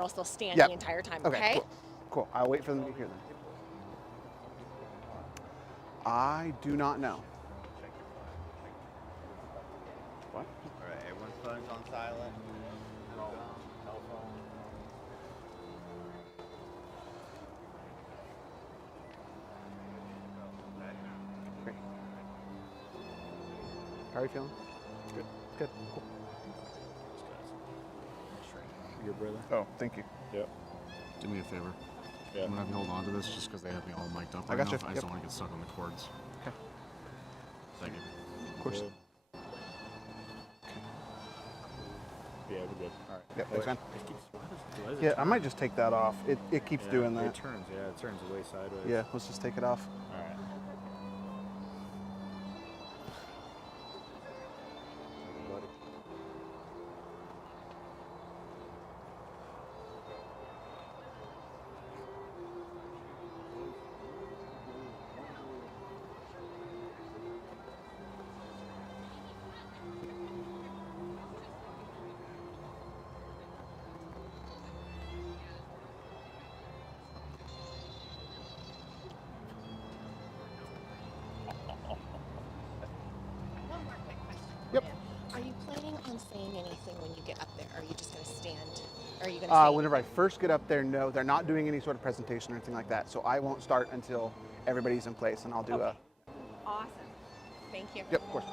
or else they'll stand Yep. the entire time, Okay, okay? cool. Cool. I'll wait for them to get here then. I do not know. What? All right, everyone's phone's on silent. Great. How are you feeling? Good. Good. Cool. Your brother? Oh, thank you. Yep. Do me a favor. Yeah. I'm gonna have you hold on to this just because they have me all mic'd up I right got now. you. I just Yep. don't want to get stuck on the cords. Okay. Thank you. Of course. Good. Yeah, we're good. All right. Yep, thanks, man. It keeps, why does it Yeah, I turn? might just take that off. It keeps Yeah, doing that. It turns, yeah, it turns away sideways. Yeah, let's just take it off. All right. Buddy. One more quick question. Yep. Are you planning on saying anything when you get up there? Or are you just going to stand? Or are you going to say Whenever I first get up there, no, they're not doing any sort of presentation or anything like that. So I won't start until everybody's in place, and I'll do a. Awesome. Thank you. Yep, of course.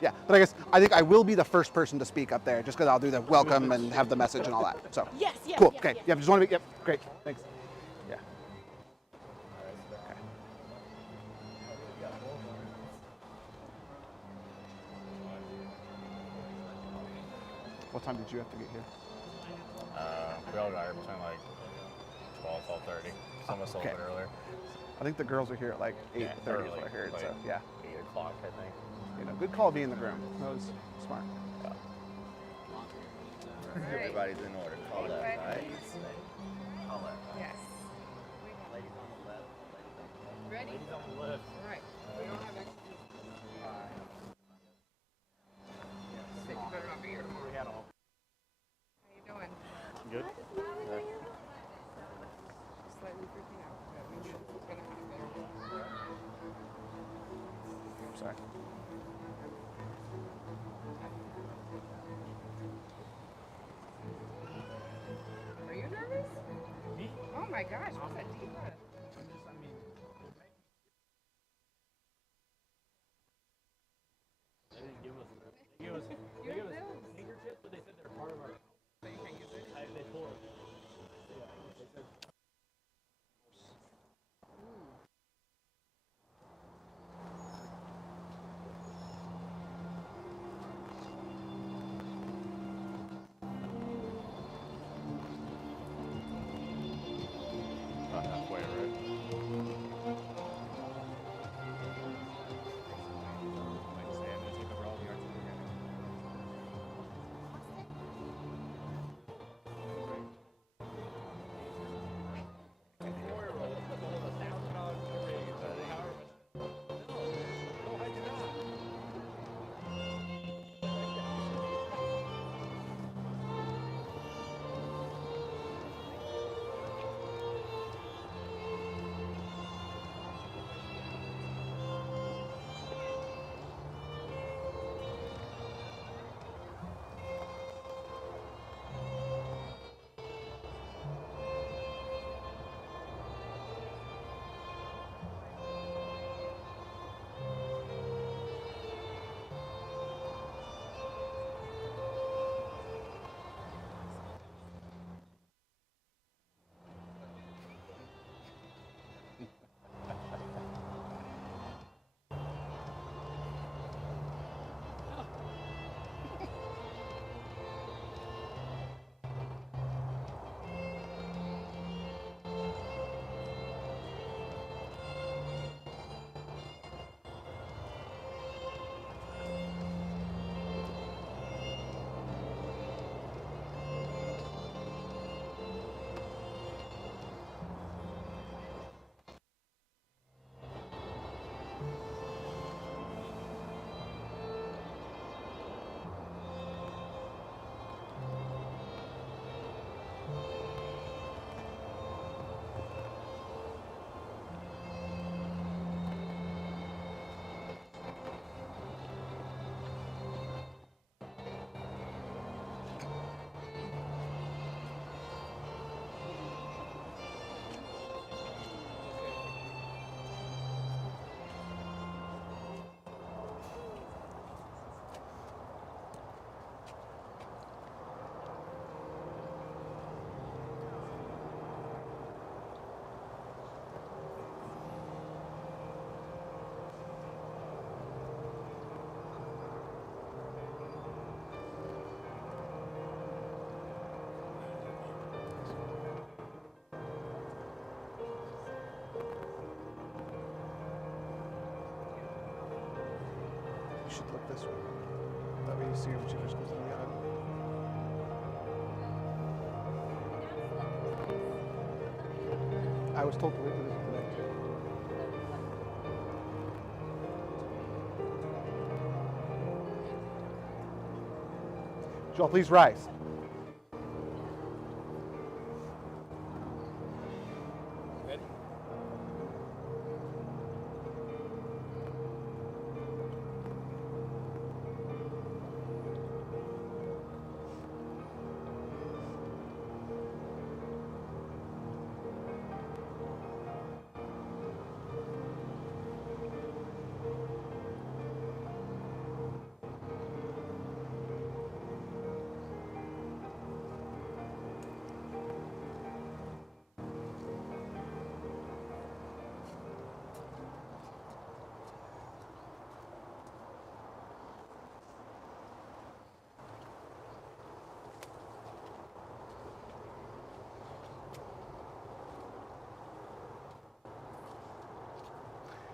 Yeah, but I think I will be the first person to speak up there, just because I'll do the welcome and have the message and all that. So. Yes, yes, Cool. yes, Okay. yes. Yeah, just want to be. Yep. Great. Thanks. Yeah. Okay. What time did you have to get here? We all got here between like 12, 12:30. Some of us a little Okay. bit earlier. I think the girls are here at like 8:30 is early, what I heard. like So yeah, 8 o'clock, I think. good call being in the room. That was smart. Everybody's in order. Call that, right? Yes. Ladies on the left. Ready? Right. We don't have extra. Say you better not be here tomorrow. How you doing? Good? Slightly freaking out. But we knew this was gonna happen. Sorry. Are you nervous? Oh my gosh, what's that deep breath? You know, You should look this way. That way you see her when she first comes in the aisle. I was told to wait for this today. Would you all please rise?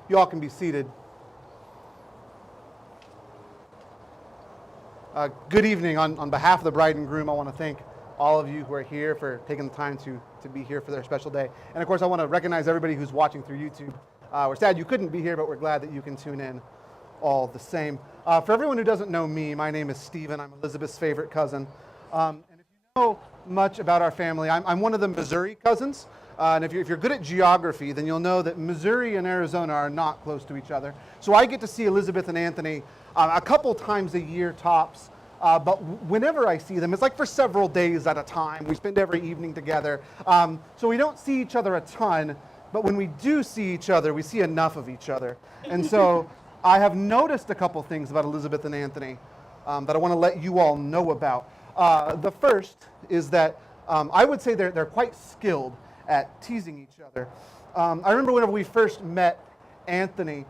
You all can be seated. Good evening. On behalf of the bride and groom, I want to thank all of you who are here for taking the time to be here for their special day. And of course, I want to recognize everybody who's watching through YouTube. We're sad you couldn't be here, but we're glad that you can tune in all the same. For everyone who doesn't know me, my name is Stephen. I'm Elizabeth's favorite cousin. And if you know much about our family, I'm one of the Missouri cousins. And if you're good at geography, then you'll know that Missouri and Arizona are not close to each other. So I get to see Elizabeth and Anthony a couple times a year tops. But whenever I see them, it's like for several days at a time. We spend every evening together. So we don't see each other a ton. But when we do see each other, we see enough of each other. And so I have noticed a couple things about Elizabeth and Anthony that I want to let you all know about. The first is that I would say they're quite skilled at teasing each other. I remember whenever we first met Anthony,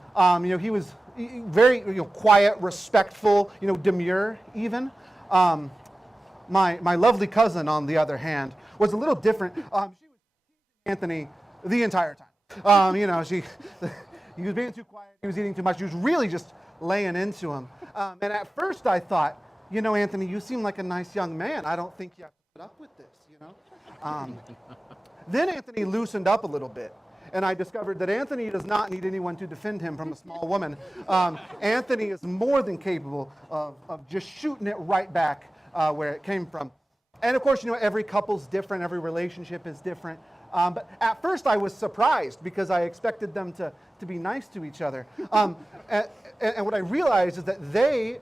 he was very quiet, respectful, demure even. My lovely cousin, on the other hand, was a little different. She was teasing Anthony the entire time. He was being too quiet, he was eating too much, he was really just laying into him. And at first I thought, Anthony, you seem like a nice young man. I don't think you have to put up with this, Then Anthony loosened up a little bit, and I discovered that Anthony does not need anyone to defend him from a small woman. Anthony is more than capable of just shooting it right back where it came from. And of course, every couple's different, every relationship is different. But at first I was surprised because I expected them to be nice to each other. And what I realized is that they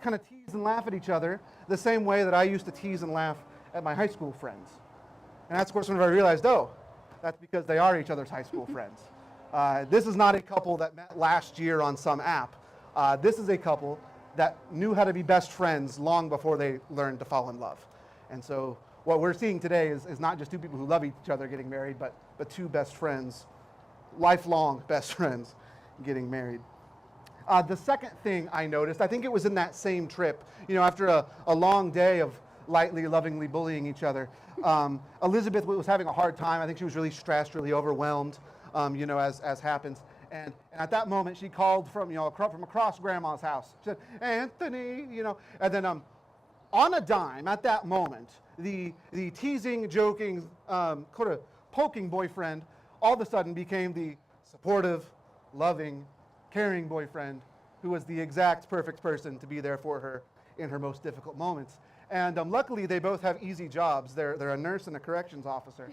kind of tease and laugh at each other the same way that I used to tease and laugh at my high school friends. And that's, of course, when I realized, that's because they are each other's high school friends. This is not a couple that met last year on some app. This is a couple that knew how to be best friends long before they learned to fall in love. And so what we're seeing today is not just two people who love each other getting married, but two best friends, lifelong best friends getting married. The second thing I noticed, I think it was in that same trip, after a long day of lightly, lovingly bullying each other. Elizabeth was having a hard time. I think she was really stressed, really overwhelmed, as happens. And at that moment, she called from across Grandma's house. She said, Anthony, and then on a dime, at that moment, the teasing, joking, kind of poking boyfriend all of a sudden became the supportive, loving, caring boyfriend who was the exact perfect person to be there for her in her most difficult moments. And luckily, they both have easy jobs. They're a nurse and a corrections officer.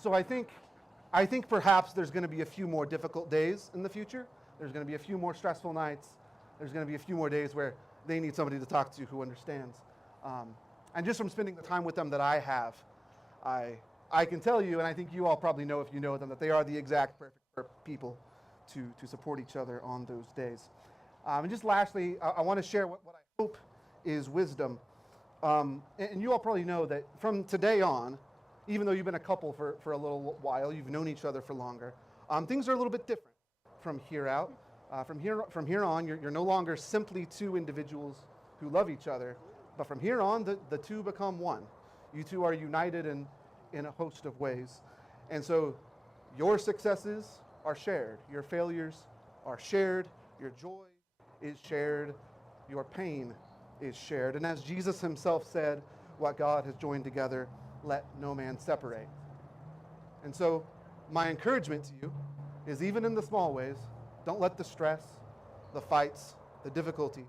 So I think perhaps there's going to be a few more difficult days in the future. There's going to be a few more stressful nights. There's going to be a few more days where they need somebody to talk to who understands. And just from spending the time with them that I have, I can tell you, and I think you all probably know if you know them, that they are the exact perfect people to support each other on those days. And just lastly, I want to share what I hope is wisdom. And you all probably know that from today on, even though you've been a couple for a little while, you've known each other for longer, things are a little bit different from here out. From here on, you're no longer simply two individuals who love each other, but from here on, the two become one. You two are united in a host of ways. And so your successes are shared. Your failures are shared. Your joy is shared, your pain is shared. And as Jesus himself said, what God has joined together, let no man separate. And so my encouragement to you is, even in the small ways, don't let the stress, the fights, the difficulty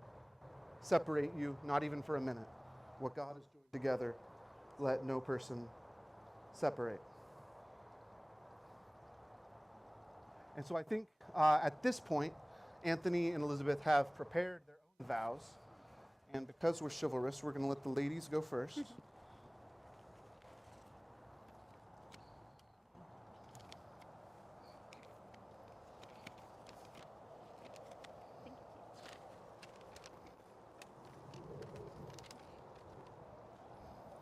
separate you, not even for a minute. What God has joined together, let no person separate. And so I think at this point, Anthony and Elizabeth have prepared their own vows. And because we're chivalrous, we're going to let the ladies go first.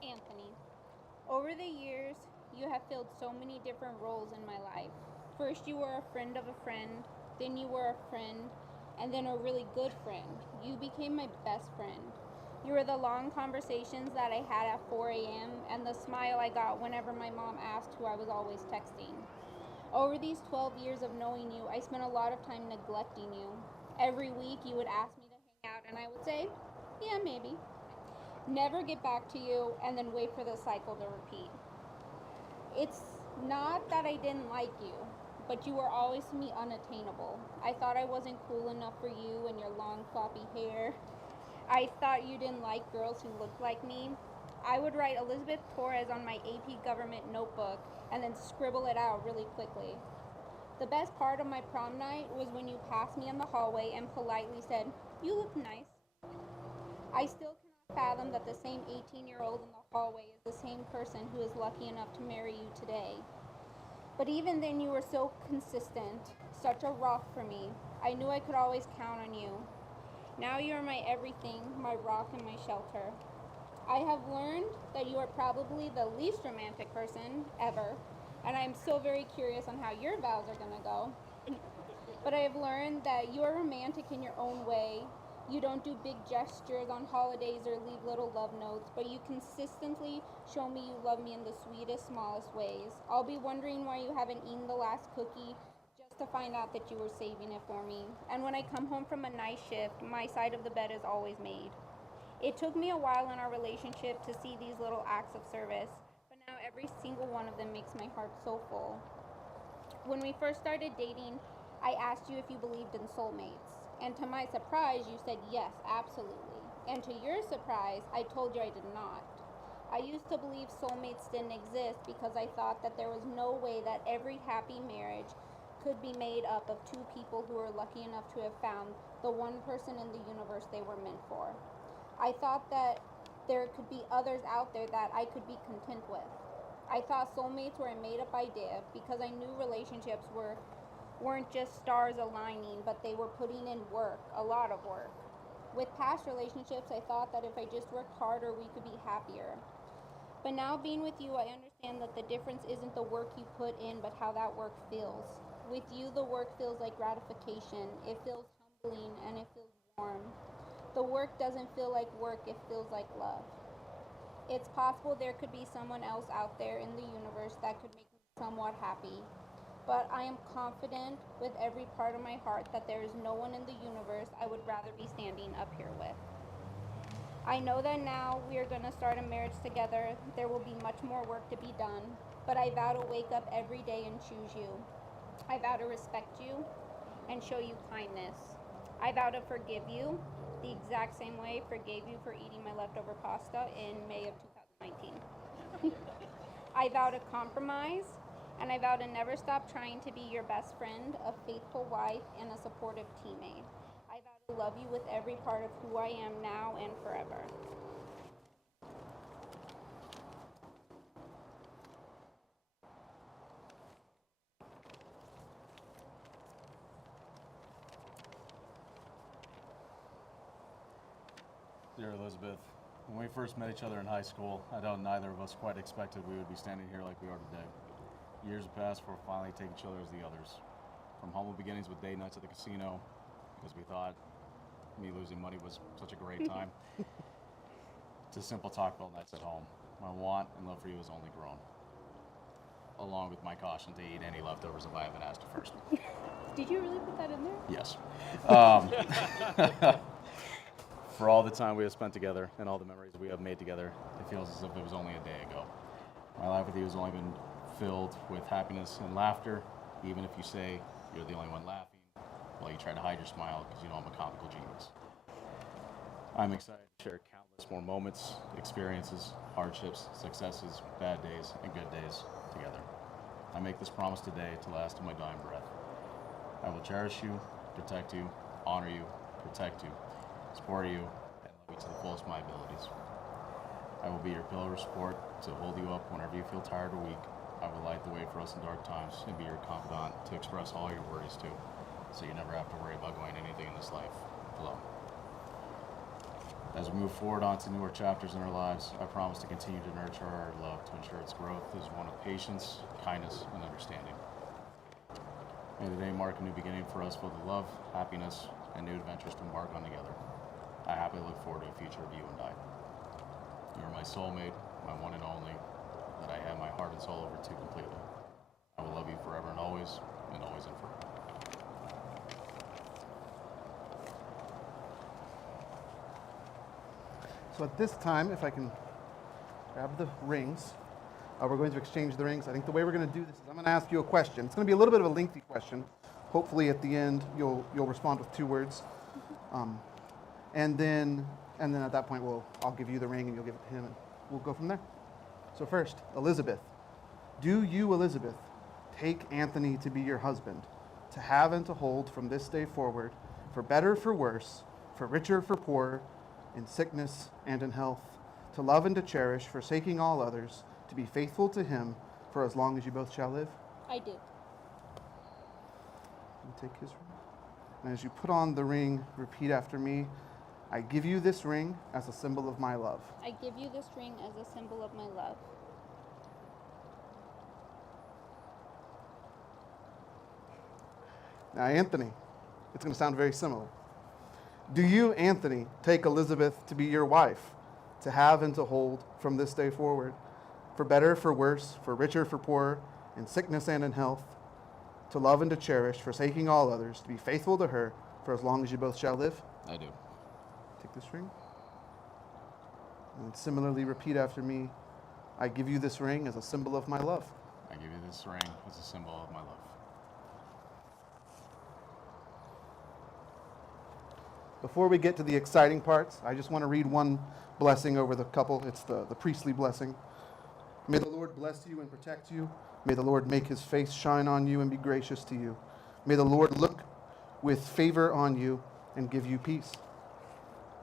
Anthony, over the years, you have filled so many different roles in my life. First, you were a friend of a friend, then you were a friend, and then a really good friend. You became my best friend. You were the long conversations that I had at 4 a.m. and the smile I got whenever my mom asked who I was always texting. Over these 12 years of knowing you, I spent a lot of time neglecting you. Every week, you would ask me to hang out, and I would say, yeah, maybe. Never get back to you, and then wait for the cycle to repeat. It's not that I didn't like you, but you were always to me unattainable. I thought I wasn't cool enough for you and your long floppy hair. I thought you didn't like girls who looked like me. I would write Elizabeth Torres on my AP government notebook and then scribble it out really quickly. The best part of my prom night was when you passed me in the hallway and politely said, "You look nice." I still cannot fathom that the same 18-year-old in the hallway is the same person who is lucky enough to marry you today. But even then, you were so consistent, such a rock for me. I knew I could always count on you. Now you are my everything, my rock and my shelter. I have learned that you are probably the least romantic person ever, and I am so very curious on how your vows are going to go. But I have learned that you are romantic in your own way. You don't do big gestures on holidays or leave little love notes, but you consistently show me you love me in the sweetest, smallest ways. I'll be wondering why you haven't eaten the last cookie just to find out that you were saving it for me. And when I come home from a night shift, my side of the bed is always made. It took me a while in our relationship to see these little acts of service, but now every single one of them makes my heart so full. When we first started dating, I asked you if you believed in soulmates. And to my surprise, you said yes, absolutely. And to your surprise, I told you I did not. I used to believe soulmates didn't exist because I thought that there was no way that every happy marriage could be made up of two people who were lucky enough to have found the one person in the universe they were meant for. I thought that there could be others out there that I could be content with. I thought soulmates were a made-up idea because I knew relationships weren't just stars aligning, but they were putting in work, a lot of work. With past relationships, I thought that if I just worked harder, we could be happier. But now being with you, I understand that the difference isn't the work you put in, but how that work feels. With you, the work feels like gratification. It feels humbling and it feels warm. The work doesn't feel like work, it feels like love. It's possible there could be someone else out there in the universe that could make me somewhat happy. But I am confident with every part of my heart that there is no one in the universe I would rather be standing up here with. I know that now we are going to start a marriage together. There will be much more work to be done, but I vow to wake up every day and choose you. I vow to respect you and show you kindness. I vow to forgive you the exact same way I forgave you for eating my leftover pasta in May of 2019. I vow to compromise, and I vow to never stop trying to be your best friend, a faithful wife, and a supportive teammate. I vow to love you with every part of who I am now and forever. Dear Elizabeth, when we first met each other in high school, I know neither of us quite expected we would be standing here like we are today. Years have passed before we finally take each other as the others. From humble beginnings with date nights at the casino, because we thought me losing money was such a great time, to simple Taco Bell nights at home. My want and love for you has only grown, along with my caution to eat any leftovers if I haven't asked you first. Did you really put that in there? Yes. For all the time we have spent together and all the memories we have made together, it feels as if it was only a day ago. My life with you has only been filled with happiness and laughter, even if you say you're the only one laughing while you try to hide your smile because you know I'm a comical genius. I'm excited to share countless more moments, experiences, hardships, successes, bad days, and good days together. I make this promise today to last to my dying breath. I will cherish you, protect you, honor you, protect you, support you, and love you to the fullest of my abilities. I will be your pillar of support to hold you up whenever you feel tired or weak. I will light the way for us in dark times and be your confidant to express all your worries to, so you never have to worry about going anything in this life alone. As we move forward onto newer chapters in our lives, I promise to continue to nurture our love to ensure its growth is one of patience, kindness, and understanding. May the day mark a new beginning for us filled with love, happiness, and new adventures to embark on together. I happily look forward to a future of you and I. You are my soulmate, my one and only, that I have my heart and soul over to completely. I will love you forever and always and forever. So at this time, if I can grab the rings, we're going to exchange the rings. I think the way we're going to do this is I'm going to ask you a question. It's going to be a little bit of a lengthy question. Hopefully at the end you'll respond with 2 words, and then at that point I'll give you the ring and you'll give it to him, and we'll go from there. So first, Elizabeth, do you, Elizabeth, take Anthony to be your husband, to have and to hold from this day forward, for better, for worse, for richer, for poorer, in sickness and in health, to love and to cherish, forsaking all others, to be faithful to him for as long as you both shall live? I do. You take his ring. And as you put on the ring, repeat after me. I give you this ring as a symbol of my love. I give you this ring as a symbol of my love. Now, Anthony, it's going to sound very similar. Do you, Anthony, take Elizabeth to be your wife, to have and to hold from this day forward, for better, for worse, for richer, for poorer, in sickness and in health, to love and to cherish, forsaking all others, to be faithful to her for as long as you both shall live? I do. Take this ring. And similarly, repeat after me. I give you this ring as a symbol of my love. I give you this ring as a symbol of my love. Before we get to the exciting parts, I just want to read one blessing over the couple. It's the priestly blessing. May the Lord bless you and protect you. May the Lord make his face shine on you and be gracious to you. May the Lord look with favor on you and give you peace.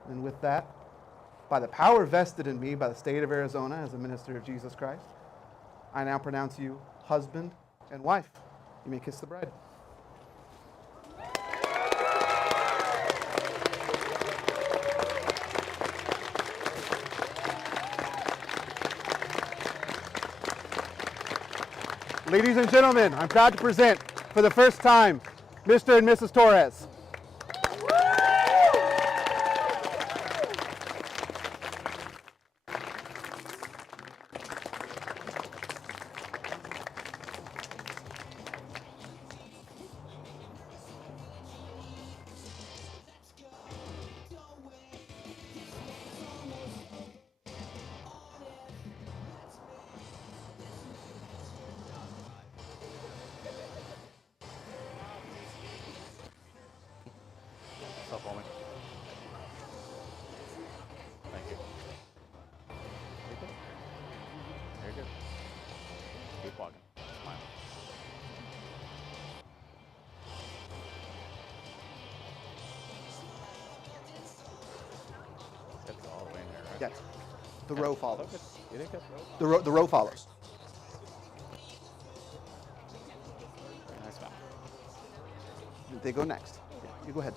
And with that, by the power vested in me by the state of Arizona as a minister of Jesus Christ, I now pronounce you husband and wife. You may kiss the bride. Ladies and gentlemen, I'm proud to present for the first time Mr. and Mrs. Torres. What's up, homie? Thank you. Very good. Keep walking. Smile. That's all the way in there, right? Yes. The row follows. You did good. The row follows. Very nice smile. They go next. Yeah, you go ahead.